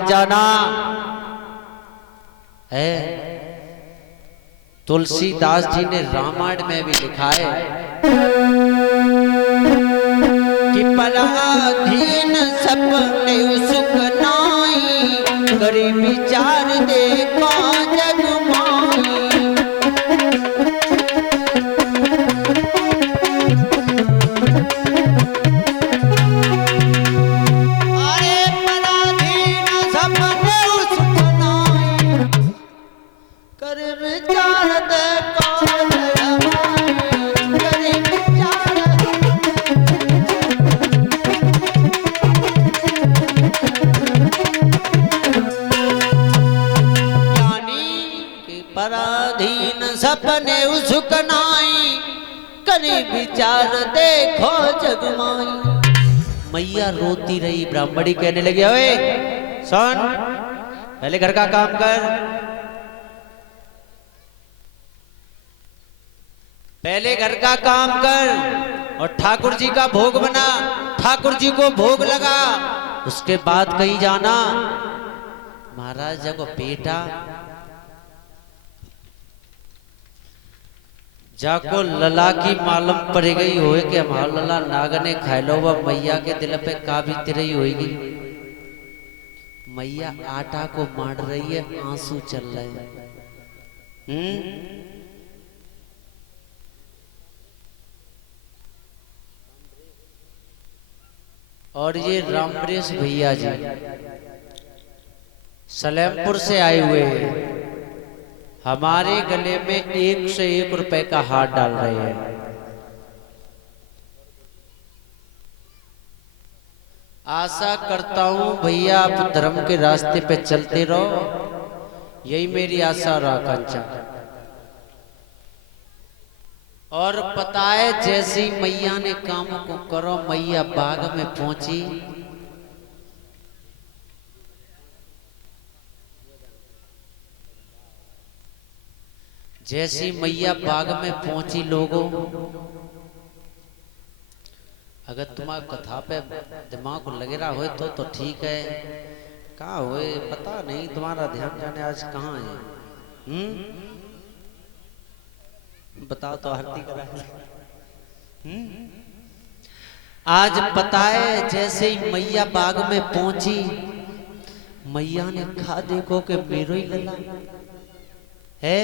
जाना है। तुलसीदास जी ने रामायण में भी लिखा है कि पराधीन सपने सुख नाई, करी विचार देखो जग माई। पराधीन सपने उसक नाई, करी विचार देखो जगमाई। मैया रोती रही, ब्राह्मणी कहने लगी ओए सुन, पहले घर का काम कर, पहले घर का काम कर और ठाकुर जी का भोग बना, ठाकुर जी को भोग लगा, उसके बाद कहीं जाना। महाराज जब बेटा जाको लला की मालूम पड़ गई होए कि हमारा लला नागने खायलो, वह मैया के दिल पे का बीत रही होगी। मैया आटा को मार रही है, आंसू चल रहे हैं। और ये रामप्रेस भैया जी सलेमपुर से आए हुए हैं, हमारे गले में 1 से 1 रुपए का हाथ डाल रहे हैं। आशा करता हूं भैया आप धर्म के रास्ते पे चलते रहो, यही मेरी आशा और आकांक्षा। और पता है जैसी मैया ने काम को करो, मैया बाग में पहुंची, जैसी मैया बाग में पहुंची, लोगों अगर तुम्हारा कथा पे दिमाग लगे रहा हो तो ठीक है, कहाँ होए पता नहीं, तुम्हारा ध्यान जाने आज कहाँ है। बताओ तो आरती करा। आज पता है जैसे ही मैया बाग में पहुंची, मैया ने कहा देखो कि मेरो ही लला है।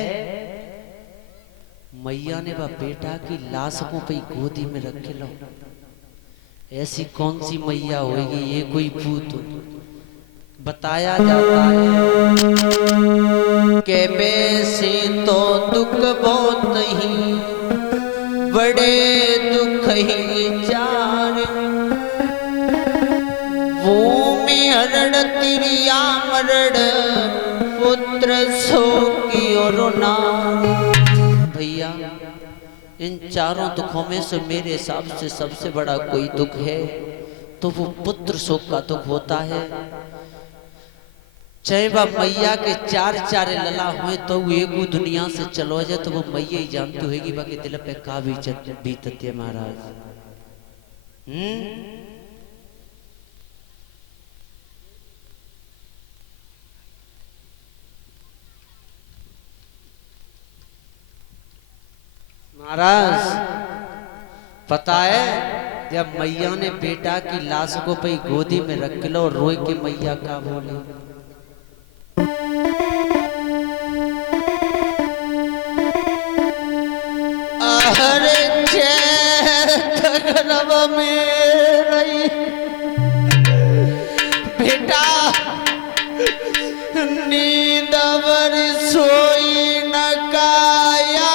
मैया ने वह बेटा की लाश को पे गोदी में रखे लो। ऐसी कौन सी मैया होगी, ये कोई भूत। बताया जाता है कि वैसे तो दुख बहुत ही बड़े दुख ही चार, वो में हरड़ तिरिया मरड़ पुत्र सो की और नार। भैया इन चारों दुखों में से मेरे हिसाब से सबसे बड़ा कोई दुख है तो वो पुत्र शोक का दुख होता है। चाहे वह मैया के 4 लला हुए तो वो एक दुनिया से चलो जाए, तो वो मैया ही जानती होगी बाकी दिल पे का बीतती है महाराज। महाराज पता है जब मैया ने बेटा की लाश को पे गोदी में रख लो, रोए के मैया का बोले अरे में रही बेटा नींद वर सोई न काया।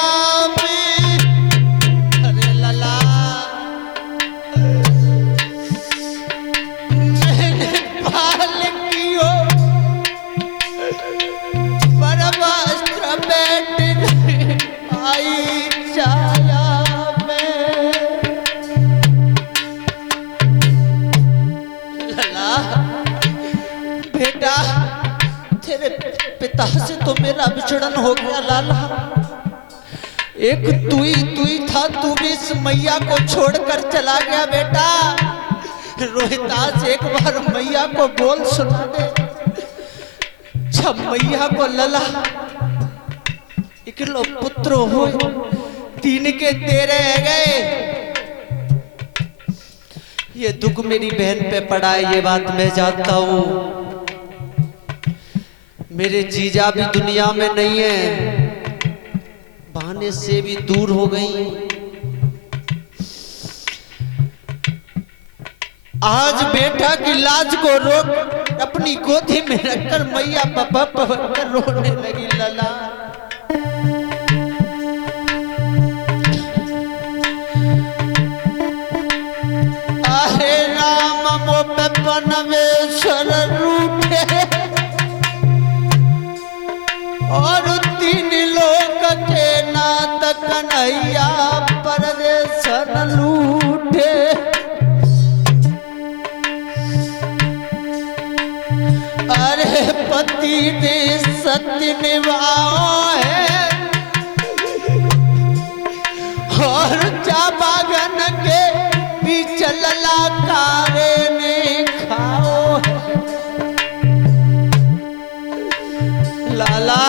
पिता से तो मेरा विछड़न हो गया लाला, एक तू ही था, तू भी इस मैया को छोड़कर चला गया बेटा। रोहितास एक बार मैया को बोल सुना दे। जब मैया को लला इकलो पुत्र हो तीन के तेरे गए। ये दुख मेरी बहन पे पड़ा है, ये बात मैं जानता हूं। मेरे जीजा भी दुनिया में नहीं है, बहाने से भी दूर हो गई। आज बेटा की लाज को रोक अपनी गोदी में रखकर मैया पापा कर रोने लगी। लला अरे राम मोपे पनवेश्वर रूठे और तीन लोक के नाथ कन्हैया परदेशन लूटे। अरे पति ने सत्य निभाओ है और चाबागन के बीच ललकारे ने खाओ है। लाला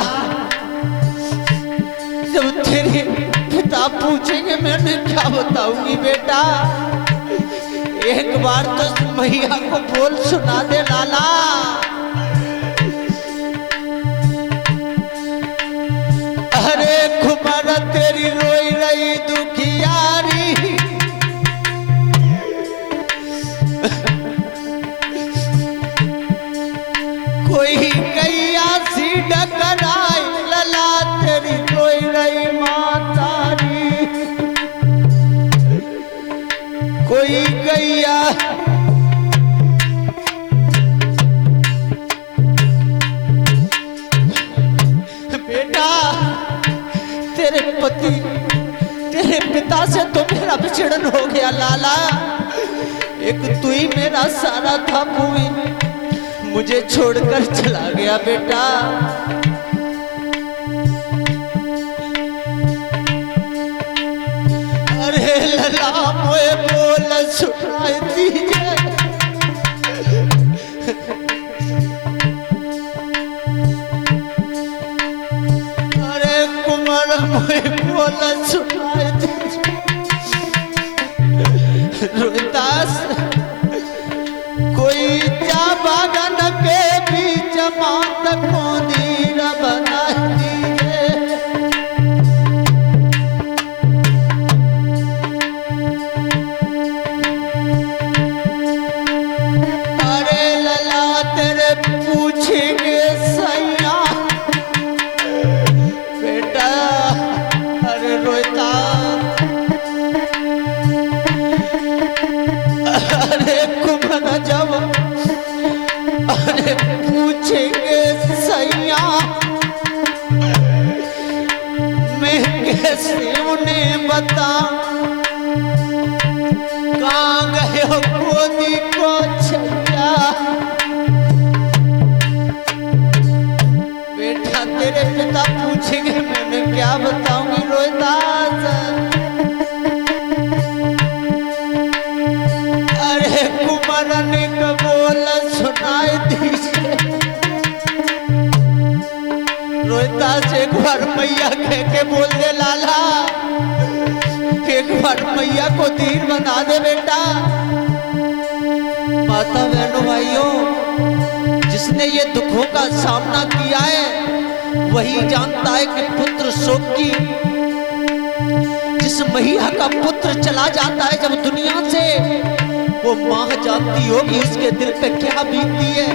जब तेरे पिता पूछेंगे मैंने क्या बताऊंगी बेटा, एक बार तो मैया को बोल सुना दे लाला। अरे खुमारा तेरी रोई रही दुखियारी, कोई कैया सी डकराई लला तेरी रोई रही मातारी। कोई गैया बेटा तेरे पति तेरे पिता से तो मेरा विछड़न हो गया लाला। एक तू ही मेरा सारा था, भूमि मुझे छोड़कर चला गया बेटा। अरे लला मोए बोल सुनाई दीजिए। अरे कुमार मोए बोल सुनाई दीजिए। रोहिदास कोई जा बागन के बीच मात को दीर बना दीजिए। अरे लला तेरे पूछेंगे सैया बेटा। अरे रोता अरे कुमन जब अरे पूछेंगे सैया मैं कैसे उन्हें बताऊं, कहाँ गए हो गोदी को छैया। बेटा तेरे पिता पूछेंगे मैंने क्या बताऊंगी रोहिदास। अरे कुमार ने बोल सुनाई दीजिए। रोहिदास एक बार मैया कह के बोल दे लाला, एक बार मैया को धीर बना दे बेटा। माता बहनों भाइयों, जिसने ये दुखों का सामना किया है वही जानता है कि पुत्र शोक की। जिस मैया का पुत्र चला जाता है जब दुनिया से, वो माँ जानती होगी उसके दिल पे क्या बीतती है।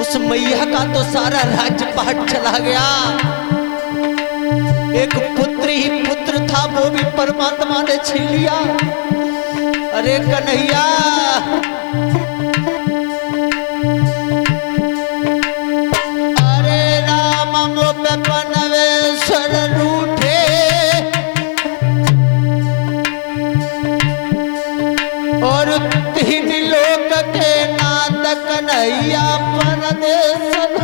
उस मैया का तो सारा राज्यपाट चला गया। एक पुत्र ही पुत्र था, वो भी परमात्मा ने छीन लिया। अरे कन्हैया अरे राम मोपे पनवेश्वर रूठे और तीन लोक के नाथ कन्हैया परदेशन।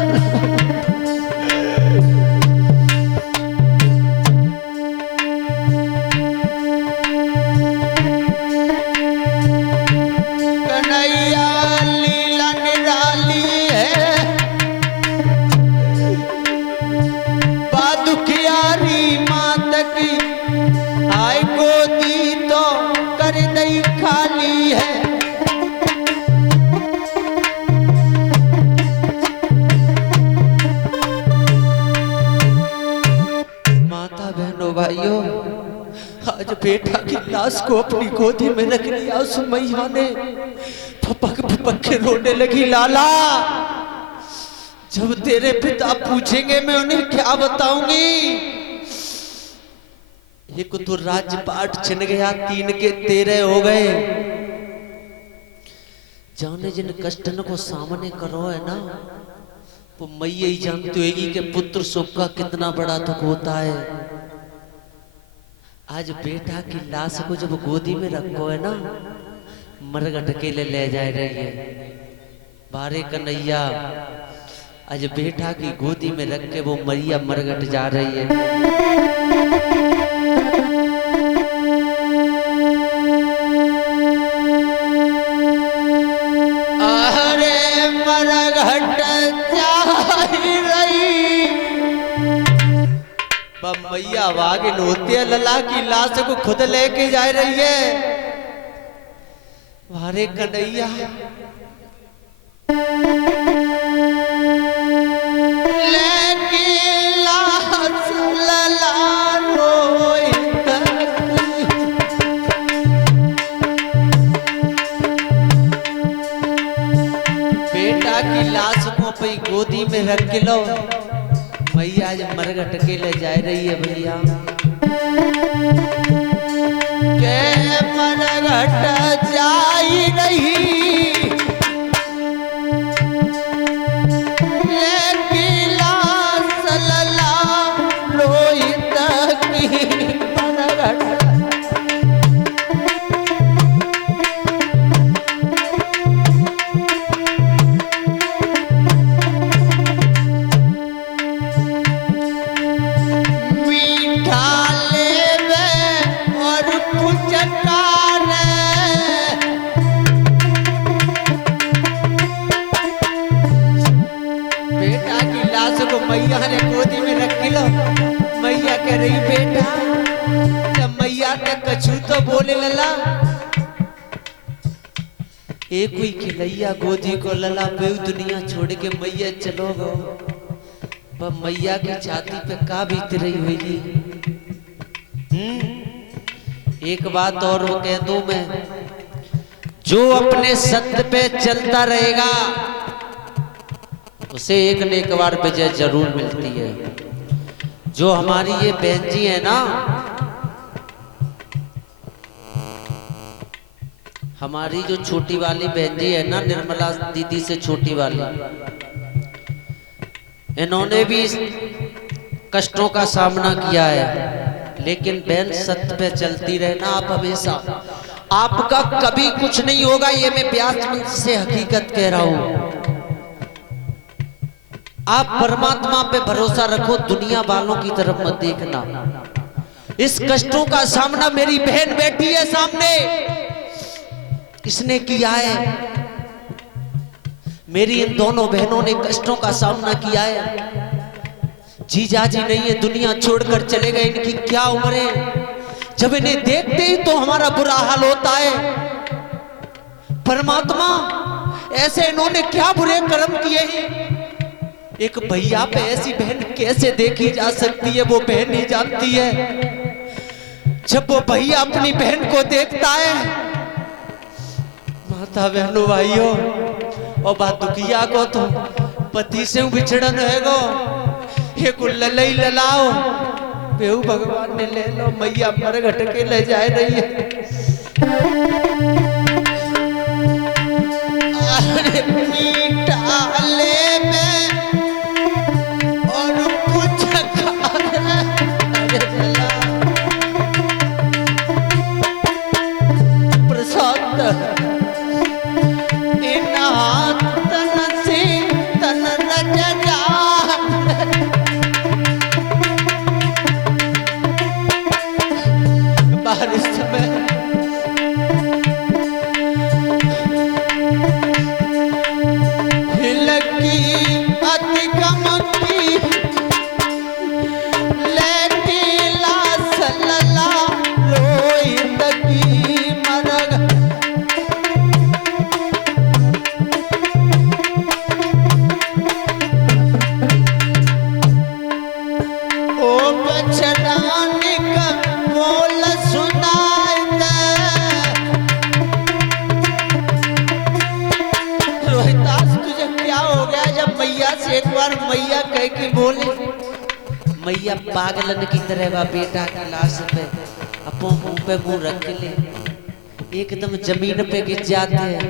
कन्हैया लीला निराली है बेटा की लाश को अपनी गोदी में रख लिया उस मैया ने। फपक फपक के रोने लगी। लाला, जब तेरे पिता पूछेंगे मैं उन्हें क्या बताऊंगी? एक तो राजपाट छिन गया, 3 के 13 हो गए। जाने जिन कष्टन को सामने करो है ना, वो मैया ही जानती होगी कि पुत्र शोक का कितना बड़ा दुख होता है। आज बेटा की लाश को जब गोदी में रखो है ना, मरघट अकेले ले जा रही है। बारे कन्हैया, आज बेटा की गोदी में रख के वो मैया मरघट जा रही है। मैया वागे होती है, लला की लाश को खुद लेके जा रही है। वारे कन्हैया, लेके लाश लला रोए। बेटा की लाश को अपनी गोदी में रख के लो, मैया आज मरघट के ले जा रही है। भैया के मरघट जा रही, लेके लाश लला रोहित की मरघट। मैया ने गोदी में रख लो। मैया कह रही बेटा, जब मैया तक कछू तो बोले लला। एक कोई खिलैया गोदी को लला पे दुनिया छोड़ के मैया चलो गो। वह मैया की छाती पे का बीत रही होगी। एक बात और वो कह दूं मैं, जो अपने सत्य पे चलता रहेगा उसे एक न एक बार विजय जरूर मिलती है। जो हमारी ये बहन जी है ना, हमारी जो छोटी वाली बहन जी है ना, निर्मला दीदी से छोटी वाली, इन्होंने भी कष्टों का सामना किया है। लेकिन बहन सत्य पे चलती रहे ना आप हमेशा, आपका कभी कुछ नहीं होगा। ये मैं व्यास मंच से हकीकत कह रहा हूं। आप परमात्मा पे भरोसा रखो, दुनिया वालों की तरफ मत देखना। इस कष्टों का सामना मेरी बहन बैठी है सामने, इसने किया है। मेरी इन दोनों बहनों ने कष्टों का सामना किया है। जीजा जी नहीं है, दुनिया छोड़कर चले गए। इनकी क्या उम्र है, जब इन्हें देखते ही तो हमारा बुरा हाल होता है। परमात्मा, ऐसे इन्होंने क्या बुरे कर्म किए हैं। एक भैया पे ऐसी बहन कैसे देखी जा सकती है, वो बहन ही जानती है। जब वो भैया अपनी बहन को देखता है, माता बहनों भाइयों, और बात दुखिया को तो पति से बिछड़न है गो, ये को ललई ललाओ बेहू भगवान ने ले लो। मैया मरघट के ले जा रही है। अरे मीठाले में और कुछ प्रसाद इन हाथ तन से तन रज जा। बारिश में हिल से एक बार मैया कह के बोले। मैया पागलन की तरह बा बेटा की लाश पे अपो मुंह पे मुंह रख ले, एकदम जमीन पे गिर जाते हैं।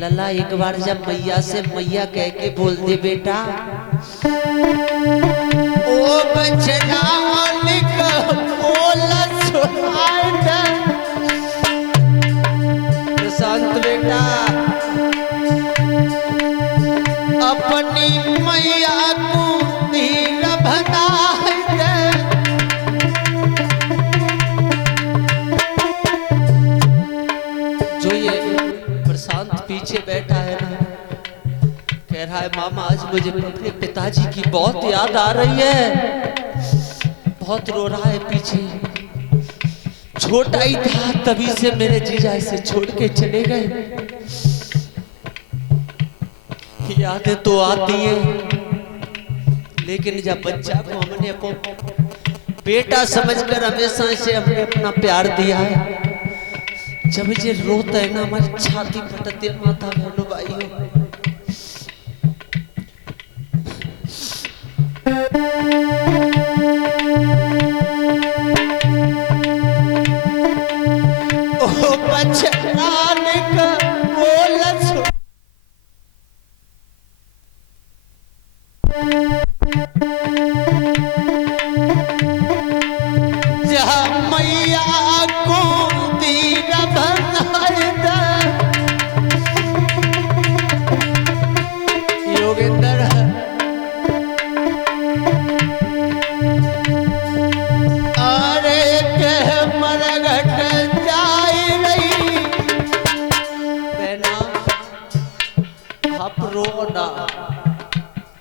लला एक बार जब मैया से मैया कह के बोल दे बेटा ओ बचना प्रशांत बेटा अपनी मैया को धीर बनाए दे। जो ये प्रशांत पीछे बैठा है ना, कह रहा है मामा आज मुझे अपने पिताजी की बहुत याद आ रही है, बहुत रो रहा है पीछे। छोटा ही था तभी से मेरे जीजा इसे छोड़ के चले गए। यादें तो आती हैं लेकिन जब बच्चा को हमने अपना बेटा समझकर हमेशा इसे हमने अपना प्यार दिया है। जब ये रोता है ना हमारी छाती फटती है। माता बहनों भाइयों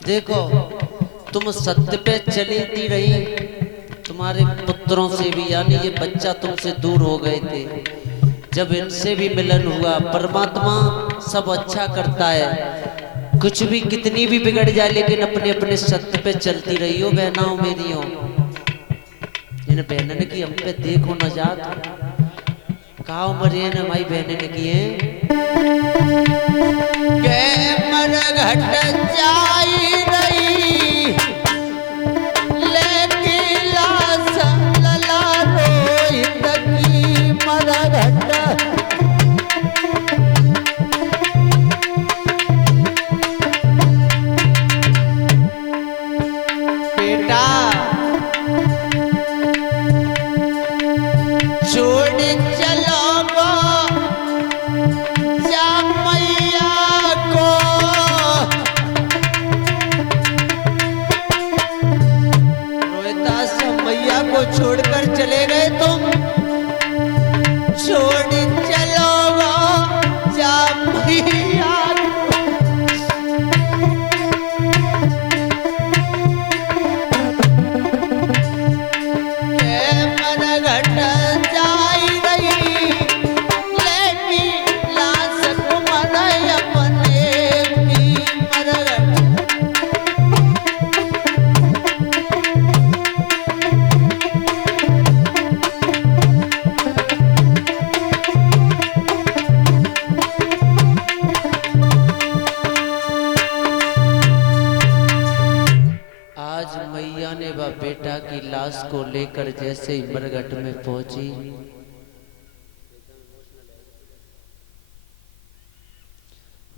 देखो तुम सत्य पे चली रही, तुम्हारे पुत्रों से भी यानी ये बच्चा तुमसे दूर हो गए थे। जब इनसे भी मिलन हुआ, परमात्मा सब अच्छा करता है, कुछ भी कितनी भी बिगड़ जाए लेकिन अपने अपने सत्य पे चलती रही हो बहनाओं मेरी हो। इन बहनन की हम पे देखो न जात का उम्र है ना माई बहन ने किए मर घट जाई रही लेके लाश लला रोहित की मर घट। बेटा छोड़ चलो छोड़कर चले गए तुम, छोड़ चलो जा मैया मन घट जाई रही लेकी लाश कुमर अपने की मर बेटा की लाश को लेकर जैसे ही मरघट में पहुंची,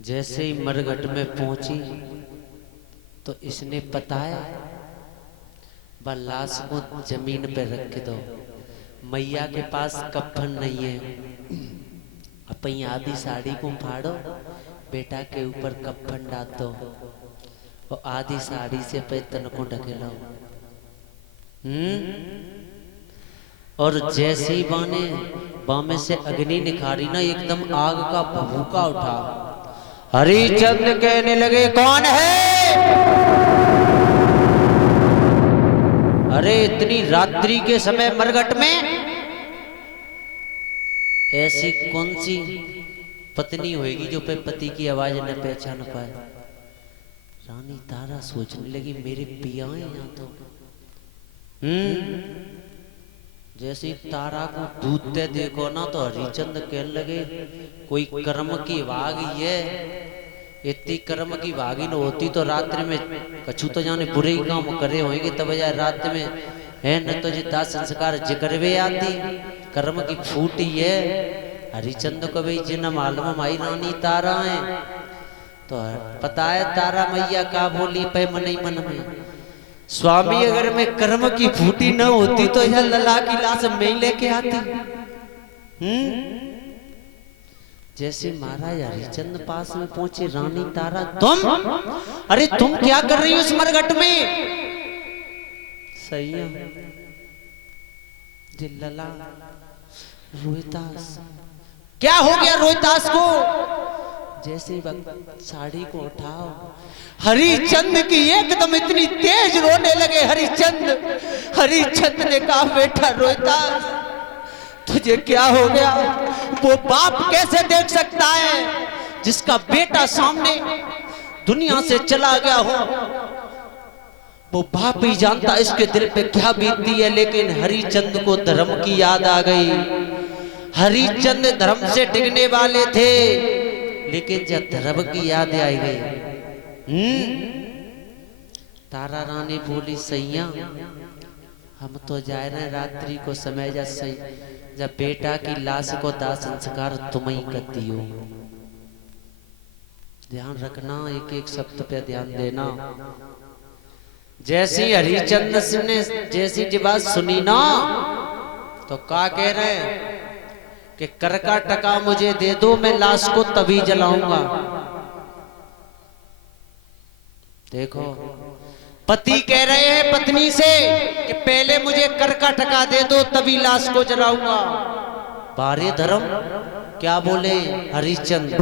जैसे ही मरघट में पहुंची तो इसने बताया बस लाश को जमीन पे रख दो, मैया के पास कफन नहीं है, अपनी आधी साड़ी को फाड़ो, बेटा के ऊपर कफन डाल दो और आधी साड़ी से पे तन को ढके लो। और जैसे ही बामे से अग्नि निखारी ना एकदम आग का भभूका उठा। हरिचंद कहने लगे कौन है? अरे इतनी रात्रि के समय मरघट में ऐसी कौन सी पत्नी होगी जो पे पति की आवाज न पहचान पाए। रानी तारा सोचने लगी मेरे पिया हैं यहाँ तो। जैसे तारा को दूधते देखो ना तो हरिचंद कहने लगे कोई कर्म की वाग है इतनी कर्म की भागी न होती तो रात्रि में कछु तो जाने बुरे ही काम करे होंगे तब बजाय रात में है न तो जिता संस्कार जिक्रवे आती कर्म की फूटी है। हरिचंद को भाई जिन मालूम माई रानी तारा है तो पता है तारा मैया का बोली पे मन ही मन में स्वामी अगर मैं कर्म की फूटी न होती तो यह लला की लाश मैं ही लेके आती। जैसे महाराज हरिचंद पास में पहुंचे रानी तारा तुम अरे तुम क्या कर रही हो इस मरघट में। सही है लला रोहितास क्या हो गया रोहितास को। जैसे साड़ी को उठाओ हरिचंद की एकदम इतनी तेज रोने लगे। हरिचंद ने कहा बेटा रोहितास तुझे क्या हो गया। वो बाप कैसे देख सकता है जिसका बेटा सामने दुनिया से चला गया हो। वो बाप ही जानता इसके दिल पे क्या बीतती है। लेकिन हरिचंद को धर्म की याद आ गई। हरिचंद धर्म से टिकने वाले थे लेकिन जब धर्म की याद आई गई तारा रानी बोली सैया हम तो जा रहे हैं रात्रि को समय जा सही जब बेटा की लाश को दाह संस्कार तुम ही करती हो। ध्यान रखना एक एक शब्द पे ध्यान देना। जैसी हरिचंद ने जैसी जी बात सुनी ना तो क्या कह रहे हैं कि कर का टका मुझे दे दो मैं लाश को तभी जलाऊंगा। देखो पति कह रहे हैं पत्नी से कि पहले मुझे कर का टका दे दो तभी लाश को जलाऊंगा। बारे धर्म क्या बोले हरिचंद